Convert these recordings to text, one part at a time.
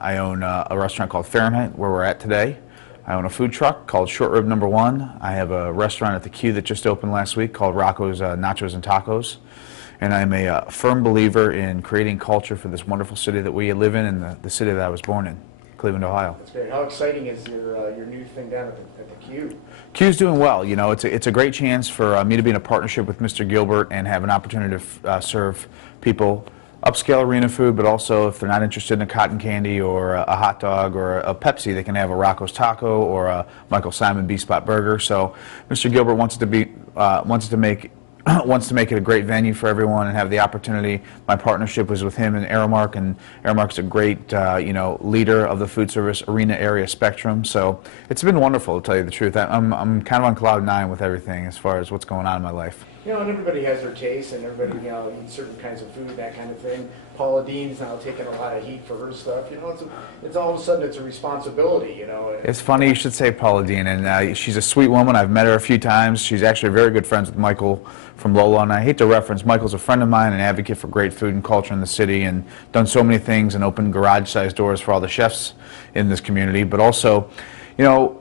I own a restaurant called Fahrenheit, where we're at today. I own a food truck called Short Rib Number One. I have a restaurant at the Q that just opened last week called Rocco's Nachos and Tacos. And I'm a firm believer in creating culture for this wonderful city that we live in and the city that I was born in, Cleveland, Ohio. That's great. How exciting is your new thing down at the Q? Q's doing well. You know, it's a great chance for me to be in a partnership with Mr. Gilbert and have an opportunity to serve people upscale arena food, but also if they're not interested in a cotton candy or a hot dog or a Pepsi, they can have a Rocco's Taco or a Michael Simon B-Spot Burger. So Mr. Gilbert wants to make it a great venue for everyone and have the opportunity. My partnership was with him and Aramark, and Aramark's a great leader of the food service arena area spectrum. So it's been wonderful, to tell you the truth. I'm kind of on cloud nine with everything as far as what's going on in my life. You know, and everybody has their taste, and everybody eats certain kinds of food, that kind of thing. Paula Dean's now taking a lot of heat for her stuff. You know, it's all of a sudden it's a responsibility. You know. It's funny you should say Paula Dean, and she's a sweet woman. I've met her a few times. She's actually very good friends with Michael from Lola, and I hate to reference, Michael's a friend of mine, an advocate for great food and culture in the city, and done so many things and opened garage-sized doors for all the chefs in this community. But also, you know,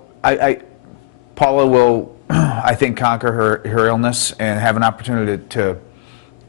Paula will, I think, conquer her illness and have an opportunity to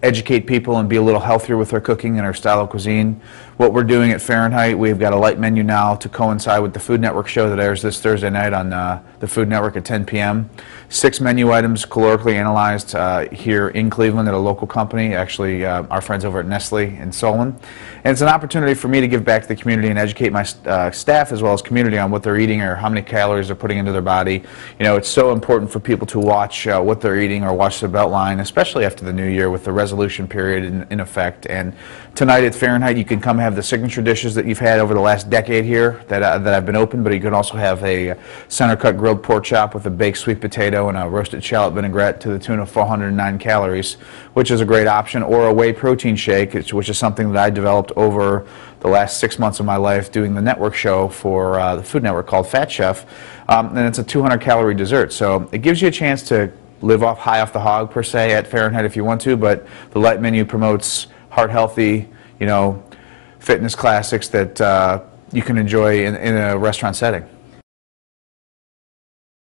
educate people and be a little healthier with her cooking and her style of cuisine. What we're doing at Fahrenheit, we've got a light menu now to coincide with the Food Network show that airs this Thursday night on the Food Network at 10 p.m. 6 menu items calorically analyzed here in Cleveland at a local company, actually our friends over at Nestle in Solon. And it's an opportunity for me to give back to the community and educate my staff as well as community on what they're eating or how many calories they're putting into their body. You know, it's so important for people to watch what they're eating or watch their Beltline, especially after the new year with the resolution period in effect. And tonight at Fahrenheit, you can come have the signature dishes that you've had over the last decade here that I've been open, but you can also have a center cut grilled pork chop with a baked sweet potato and a roasted shallot vinaigrette to the tune of 409 calories, which is a great option, or a whey protein shake, which is something that I developed over the last 6 months of my life doing the network show for the Food Network called Fat Chef, and it's a 200-calorie dessert. So it gives you a chance to live high off the hog, per se, at Fahrenheit if you want to, but the light menu promotes heart-healthy, you know, fitness classics that you can enjoy in a restaurant setting.